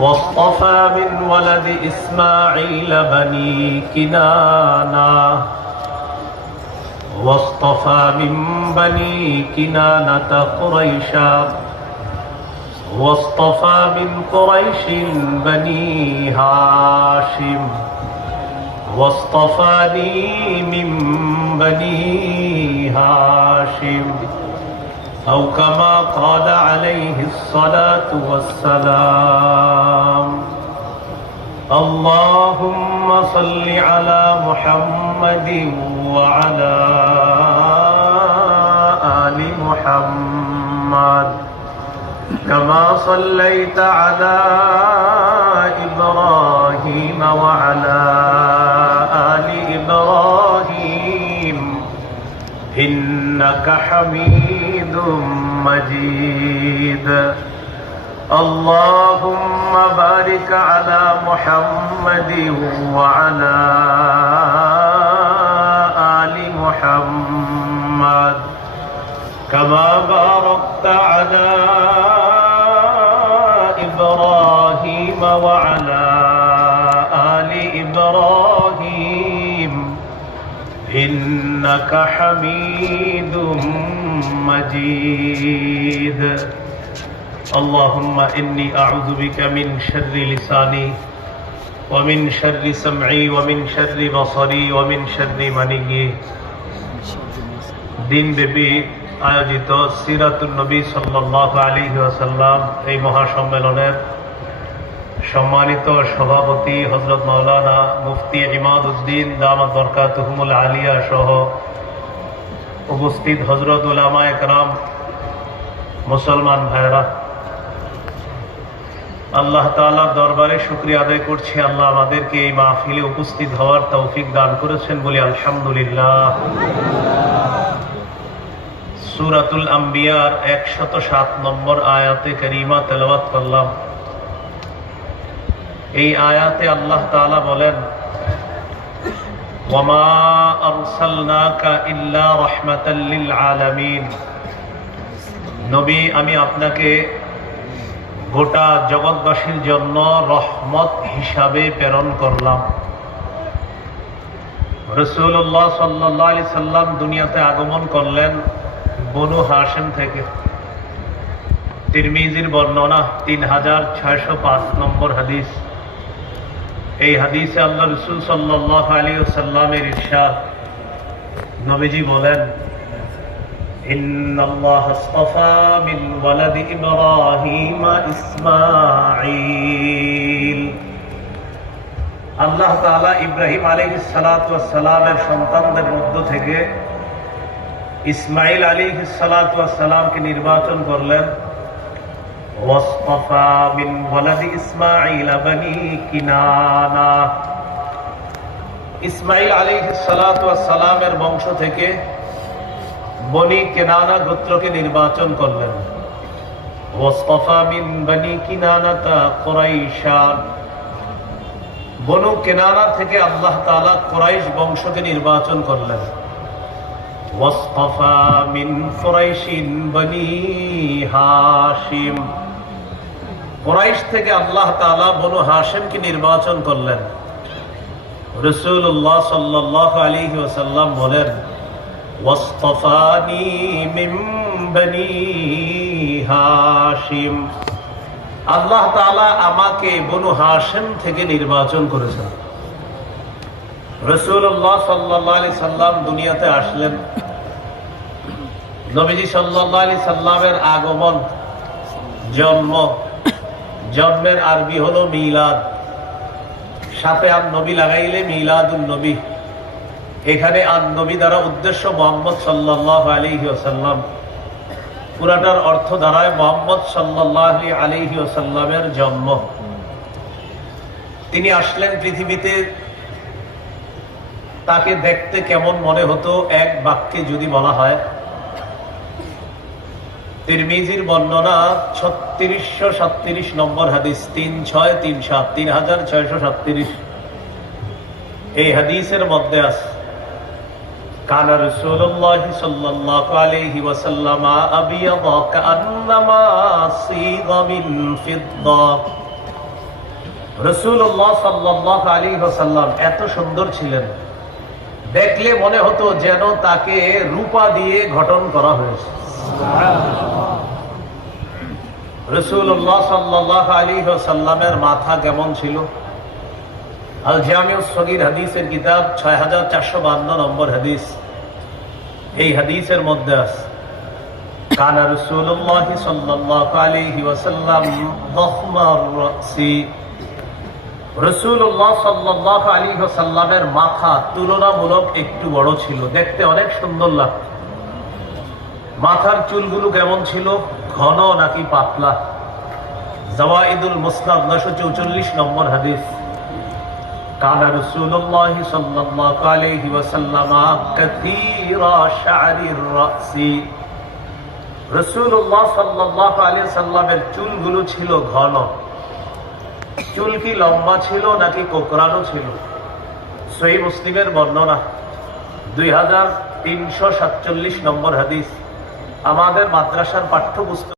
واصطفى من ولد إسماعيل بني كنانة واصطفى من بني كنانة قريشا واصطفى من قريش بني هاشم واصطفاني من بني هاشم أو كما قال عليه الصلاة والسلام اللهم صل على محمد وعلى آل محمد كما صليت على إبراهيم وعلى آل إبراهيم إنك حميد مجيد اللهم بارك على محمد وعلى آل محمد كما باركت على إبراهيم وعلى آل إبراهيم إنك حميد مجيد اللهم إني أعوذ بك من شر لساني ومن شر سمعي ومن شر بصري ومن شر مني দিন ব্যাপী আয়োজিত সিরাতুন নবী সাল্লাল্লাহু আলাইহি ওয়াসাল্লাম এই মহাসম্মেলনের সম্মানিত সভাপতি হযরত মাওলানা মুফতি ইমাদউদ্দিন দামাত বরকাতুহুমুল আলিয়া সহ উপস্থিত হযরত উলামায়ে কেরাম, মুসলমান ভাইরা, আল্লাহ তাআলার দরবারে শুকরিয়া আদায় করছি। আল্লাহ আমাদেরকে এই মাহফিলে উপস্থিত হওয়ার তৌফিক দান করেছেন বলি আলহামদুলিল্লাহ। সূরাতুল আম্বিয়ার 107 নম্বর আয়াতে কারিমা তেলাওয়াত করলাম। এই আয়াতে আল্লাহ তাআলা বলেন, ওয়ামা আরসালনাকা ইল্লা রাহমাতাল লিল আলামিন, নবী আমি আপনাকে গোটা জগৎবাসীর জন্য রহমত হিসাবে প্রেরণ করলাম। রাসূলুল্লাহ সাল্লাল্লাহু আলাইহি সাল্লাম দুনিয়াতে আগমন করলেন বনু হাশিম থেকে। তিরমিজির বর্ণনা 3605 নম্বর হাদিস। এই হাদিসে আল্লাহ রাসূল সাল্লাল্লাহু আলাইহি ওয়াসাল্লামের ইরশাদ, নবীজি বলেন, ইন্নাল্লাহা আসতাফা মিন ওয়ালাদি ইব্রাহিম ইসমাঈল, আল্লাহ তাআলা ইব্রাহিম আলাইহিস সালাতু ওয়াস সালামের সন্তানদের মধ্য থেকে ইসমাঈল আলাইহিস সালাতু ওয়াস সালামকে নির্বাচন করলেন। ওয়াসতাফা মিন ওয়ালাদি ইসমাঈল বনি কিনানা, ইসমাঈল আলাইহিস সালাতু ওয়াস সালামের বংশ থেকে বনি কিনানা গোত্রকে নির্বাচন করলেন। ওয়াসতাফা মিন বনি কিনানাতা কুরাইশা, বনু কিনানা থেকে আল্লাহ তাআলা কুরাইশ বংশকে নির্বাচন করলেন। ওয়াসতাফা মিন কুরাইশিন বনি হাশিম, কুরাইশ থেকে আল্লাহ তাআলা বনু হাশিমকে নির্বাচন করলেন। রাসূলুল্লাহ সাল্লাল্লাহু আলাইহি ওয়াসাল্লাম বলেন, ওয়াসতাফানি মিন বনি হাশিম, আল্লাহ তাআলা আমাকে বনু হাশিম থেকে নির্বাচন করেছেন। রাসূলুল্লাহ সাল্লাল্লাহু আলাইহি সাল্লাম দুনিয়াতে আসলেন। নবীজি সাল্লাল্লাহু আলাইহি সাল্লামের আগমন, জন্মের আরবি হলো মিলাদ, সাথে আন নবী লাগাইলে মিলাদুন নবী। এখানে আন নবী দ্বারা উদ্দেশ্য মুহাম্মদ সাল্লাল্লাহু আলাইহি ওয়াসাল্লাম, পুরাটার অর্থ দাঁড়ায় মুহাম্মদ সাল্লাল্লাহু আলাইহি ওয়াসাল্লামের জন্ম। তিনি আসলেন পৃথিবীতে, তাকে দেখতে কেমন মনে হতো এক বাক্যে যদি বলা হয়, তিরমিজির বর্ণনা 3637 নম্বর হাদিস, 3637 এই হাদিসের মধ্যে আছে, কানা রাসূলুল্লাহ সাল্লাল্লাহু আলাইহি ওয়াসাল্লাম আবিয়াদা কান্নামা সিগা মিন ফিদ্দা। রাসূলুল্লাহ সাল্লাল্লাহু আলাইহি ওয়াসাল্লাম এত সুন্দর ছিলেন, দেখলে মনে হতো যেন তাকে রূপা দিয়ে গঠন করা হয়েছে। রাসূলুল্লাহ সাল্লাল্লাহু আলাইহি ওয়াসাল্লামের মাথা কেমন ছিল? আল জামিউস সগীর হাদিসের কিতাব 6452 নম্বর হাদিস। এই হাদিসের মধ্যে আছে কানা রাসূলুল্লাহ সাল্লাল্লাহু আলাইহি ওয়াসাল্লাম যাখমার রাসি। রাসূলুল্লাহ সাল্লাল্লাহু আলাইহি ওয়াসাল্লামের মাথা তুলনামূলক একটু বড় ছিল, দেখতে অনেক সুন্দর লাগতো। মাথার চুলগুলো কেমন ছিল? ঘন নাকি পাতলা? জাওয়াইদুল মুসনাদ 944 নম্বর হাদিস। কানা রাসূলুল্লাহ সাল্লাল্লাহু আলাইহি ওয়াসাল্লাম কাসীরা শা'রির রাসি। রাসূলুল্লাহ সাল্লাল্লাহু আলাইহি ওয়াসাল্লামের চুলগুলো ছিল ঘন। চুল কি লম্বা ছিল নাকি কোকড়ানো ছিল? সহিহ মুসলিমের বর্ণনা 2347 নম্বর হাদিস। আমাদের মাদ্রাসার পাঠ্যপুস্তক